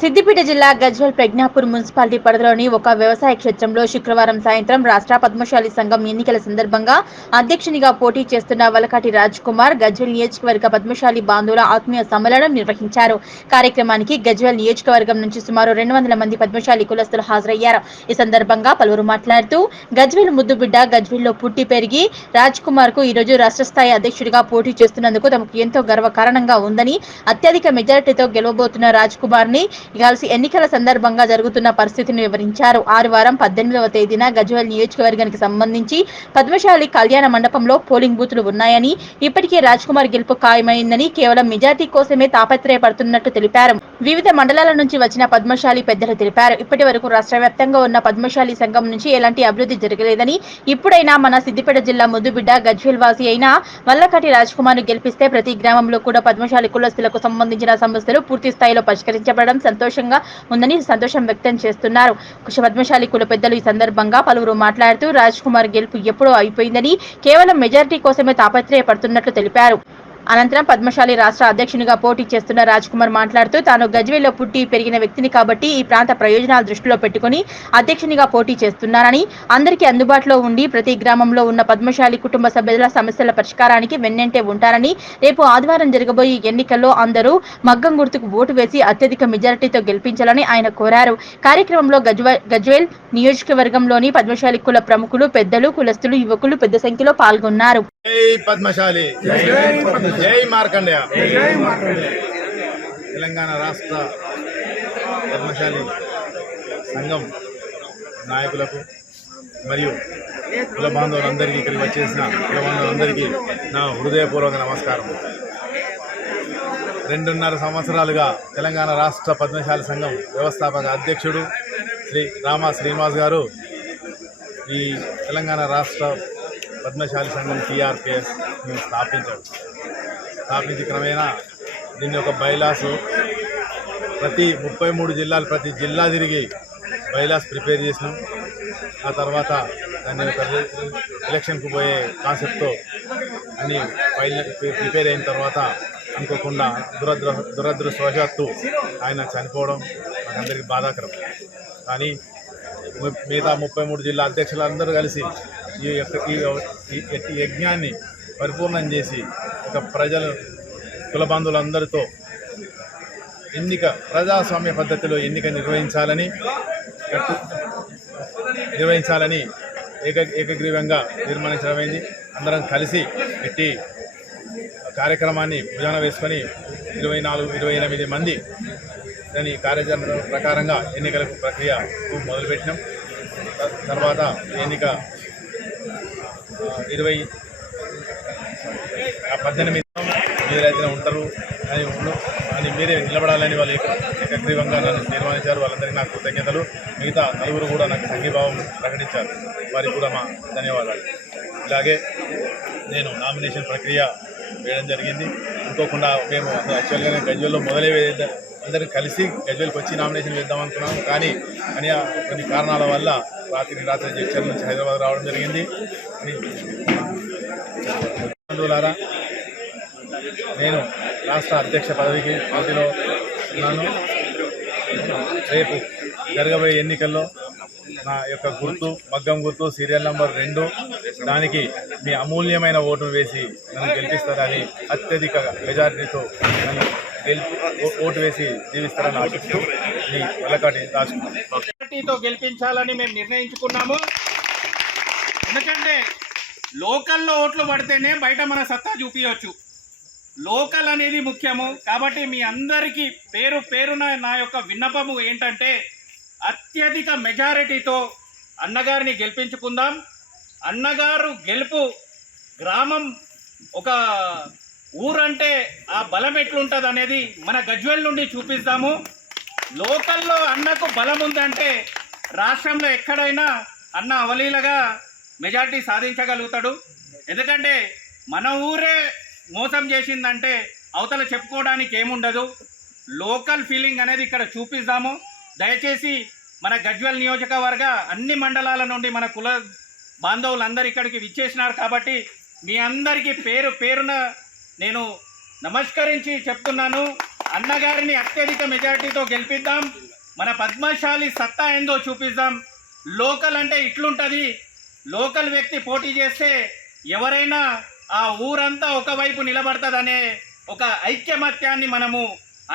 సిద్దిపేట జిల్లా గజ్వేల్ ప్రజ్ఞాపూర్ మున్సిపాలిటీ పరిధిలోని ఒక వ్యవసాయ క్షేత్రంలో శుక్రవారం సాయంత్రం రాష్ట్ర పద్మశాలి సంఘం ఎన్నికల సందర్భంగా అధ్యక్షునిగా పోటీ చేస్తున్న వలకాటి రాజ్ కుమార్ గజ్వేల్ నియోజకవర్గ పద్మశాలి బాంధవుల ఆత్మీయ సమ్మేళనం నిర్వహించారు. కార్యక్రమానికి గజ్వేల్ నియోజకవర్గం నుంచి సుమారు 200 మంది పద్మశాలి కులస్తులు హాజరయ్యారు. ఈ సందర్భంగా పలువురు మాట్లాడుతూ గజ్వేల్ ముద్దుబిడ్డ గజ్వేల్లో పుట్టి పెరిగి రాజ్ కుమార్ కు ఈ రోజు రాష్ట్ర స్థాయి అధ్యక్షుడిగా పోటీ చేస్తున్నందుకు తమకు ఎంతో గర్వకారణంగా ఉందని, అత్యధిక మెజారిటీతో గెలవబోతున్న రాజ్ కుమార్ ని కలిసి ఎన్నికల సందర్భంగా జరుగుతున్న పరిస్థితిని వివరించారు. ఆదివారం 18వ తేదీన గజ్వేల్ నియోజకవర్గానికి సంబంధించి పద్మశాలి కళ్యాణ మండపంలో పోలింగ్ బూతులు ఉన్నాయని, ఇప్పటికే రాజ్ కుమార్ గెలుపు ఖాయమైందని, కేవలం మెజార్టీ కోసమే తాపత్రయపడుతున్నట్టు తెలిపారు. వివిధ మండలాల నుంచి వచ్చిన పద్మశాలి పెద్దలు తెలిపారు. ఇప్పటి వరకు రాష్ట్ర వ్యాప్తంగా ఉన్న పద్మశాలి సంఘం నుంచి ఎలాంటి అభివృద్ధి జరగలేదని, ఇప్పుడైనా మన సిద్దిపేట జిల్లా ముద్దుబిడ్డ గజ్వేల్ వాసి అయిన వల్లకాటి రాజ్ కుమార్ ను గెలిపిస్తే ప్రతి గ్రామంలో కూడా పద్మశాలి కులస్తులకు సంబంధించిన సమస్యలు పూర్తి స్థాయిలో పరిష్కరించబడడం సంతోషంగా ఉందని సంతోషం వ్యక్తం చేస్తున్నారు. పద్మశాలి కుల పెద్దలు ఈ సందర్భంగా పలువురు మాట్లాడుతూ రాజ్ కుమార్ గెలుపు ఎప్పుడో అయిపోయిందని, కేవలం మెజారిటీ కోసమే తాపత్రయపడుతున్నట్లు తెలిపారు. అనంతరం పద్మశాలి రాష్ట్ర అధ్యక్షునిగా పోటీ చేస్తున్న రాజ్ కుమార్ మాట్లాడుతూ తాను గజ్వేల్లో పుట్టి పెరిగిన వ్యక్తిని కాబట్టి ఈ ప్రాంత ప్రయోజనాలు దృష్టిలో పెట్టుకుని అధ్యక్షునిగా పోటీ చేస్తున్నానని, అందరికీ అందుబాటులో ఉండి ప్రతి గ్రామంలో ఉన్న పద్మశాలి కుటుంబ సభ్యుల సమస్యల పరిష్కారానికి వెన్నంటే ఉంటారని, రేపు ఆదివారం జరగబోయే ఎన్నికల్లో అందరూ మగ్గం గుర్తుకు ఓటు వేసి అత్యధిక మెజారిటీతో గెలిపించాలని ఆయన కోరారు. కార్యక్రమంలో గజ్వేల్ నియోజకవర్గంలోని పద్మశాలి కుల ప్రముఖులు, పెద్దలు, కులస్తులు, యువకులు పెద్ద సంఖ్యలో పాల్గొన్నారు. జై పద్మశాలి, జై మార్కండేయ. తెలంగాణ రాష్ట్ర పద్మశాలి సంఘం నాయకులకు మరియు కుల బాంధవులందరికీ, ఇక్కడికి వచ్చేసిన కుల బాంధవులందరికీ నా హృదయపూర్వక నమస్కారం. 2.5 సంవత్సరాలుగా తెలంగాణ రాష్ట్ర పద్మశాలి సంఘం వ్యవస్థాపక అధ్యక్షుడు శ్రీ రామా శ్రీనివాస్ గారు ఈ తెలంగాణ రాష్ట్ర పద్మశాలి సంఘం TRPS స్థాపించి క్రమేణా దీన్ని ఒక బైలాసు ప్రతి 33 జిల్లాలు, ప్రతి జిల్లా తిరిగి బైలాస్ ప్రిపేర్ చేసినాం. ఆ తర్వాత దాన్ని ఒక ఎలక్షన్కు పోయే కాన్సెప్ట్తో అన్ని ప్రిపేర్ అయిన తర్వాత అనుకోకుండా దురదృష్టవశాత్తు ఆయన చనిపోవడం మనకందరికీ బాధాకరం. కానీ మిగతా 33 జిల్లా అధ్యక్షులందరూ కలిసి ఈ యజ్ఞాన్ని పరిపూర్ణం చేసి ఒక కుల బంధువులందరితో ప్రజాస్వామ్య పద్ధతిలో ఎన్నిక నిర్వహించాలని ఏకగ్రీవంగా తీర్మానించడమైంది. అందరం కలిసి ఎట్టి కార్యక్రమాన్ని భుజాన వేసుకొని 24-28 మంది దాని కార్యాచరణ ప్రకారంగా ఎన్నికల ప్రక్రియ మొదలుపెట్టినాం. తర్వాత ఎన్నిక 18 మీరైతే ఉంటారు అని మీరే నిలబడాలని వాళ్ళు ఏకగ్రీవంగా నన్ను తీర్మానించారు. వాళ్ళందరికీ నాకు కృతజ్ఞతలు. మిగతా నలుగురు కూడా నాకు సంఘీభావం ప్రకటించారు, వారికి కూడా మా ధన్యవాదాలు. ఇలాగే నేను నామినేషన్ ప్రక్రియ వేయడం జరిగింది. అనుకోకుండా మేము యాక్చువల్గా గజ్వేల్లో అందరూ కలిసి గజ్వేల్కి వచ్చి నామినేషన్ వేద్దాం అనుకున్నాము. కానీ కొన్ని కారణాల వల్ల రాత్రి జడ్చర్ల నుంచి హైదరాబాద్ రావడం జరిగింది. బంధువులారా, నేను రాష్ట్ర అధ్యక్ష పదవికి పోటీలో ఉన్నాను. రేపు జరగబోయే ఎన్నికల్లో నా యొక్క మగ్గం గుర్తు సీరియల్ నంబర్ 2, దానికి మీ అమూల్యమైన ఓటును వేసి నన్ను గెలిపిస్తారని, అత్యధిక మెజారిటీతో నన్ను ఓటు వేసి జీవిస్తారని ఆశిస్తూ మీ వల్లకాటి రాజ్ కుమార్ గెలిపించాలని మేము నిర్ణయించుకున్నాము. ఎందుకంటే లోకల్లో ఓట్లు పడితేనే బయట మన సత్తా చూపించవచ్చు. లోకల్ అనేది ముఖ్యము. కాబట్టి మీ అందరికీ పేరున నా యొక్క విన్నపము ఏంటంటే, అత్యధిక మెజారిటీతో అన్నగారిని గెలిపించుకుందాం. అన్నగారు గెలుపు, గ్రామం ఒక ఊరంటే ఆ బలం ఎట్లుంటుంది అనేది మన గజ్వేల్ నుండి చూపిస్తాము. లోకల్లో అన్నకు బలం ఉందంటే రాష్ట్రంలో ఎక్కడైనా అన్న అవలీలగా మెజారిటీ సాధించగలుగుతాడు. ఎందుకంటే మన ఊరే మోసం చేసిందంటే అవతల చెప్పుకోవడానికి ఏముండదు. లోకల్ ఫీలింగ్ అనేది ఇక్కడ చూపిస్తాము. దయచేసి మన గజ్వేల్ నియోజకవర్గ అన్ని మండలాల నుండి మన కుల బాంధవులందరూ ఇక్కడికి విచ్చేసినారు. కాబట్టి మీ అందరికీ పేరున నేను నమస్కరించి చెప్తున్నాను. అన్నగారిని అత్యధిక మెజారిటీతో గెలిపిద్దాం. మన పద్మశాలి సత్తా ఏందో చూపిద్దాం. లోకల్ అంటే ఇట్లుంటుంది. లోకల్ వ్యక్తి పోటీ చేస్తే ఎవరైనా ఆ ఊరంతా ఒకవైపు నిలబడతాదనే ఒక ఐక్యమత్యాన్ని మనము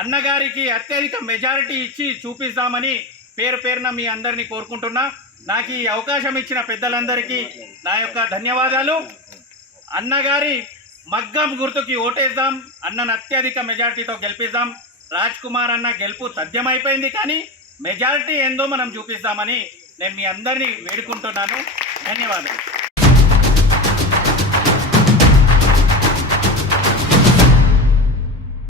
అన్నగారికి అత్యధిక మెజారిటీ ఇచ్చి చూపిస్తామని పేరు పేరున మీ అందరినీ కోరుకుంటున్నా. నాకు ఈ అవకాశం ఇచ్చిన పెద్దలందరికీ నా యొక్క ధన్యవాదాలు. అన్నగారి మగ్గం గుర్తుకి ఓటేద్దాం. అన్నను అత్యధిక మెజారిటీతో గెలిపిద్దాం. రాజ్ కుమార్ అన్న గెలుపు తథ్యమైపోయింది, కానీ మెజారిటీ ఏందో మనం చూపిస్తామని నేను మీ అందరినీ వేడుకుంటున్నాను. ధన్యవాదాలు.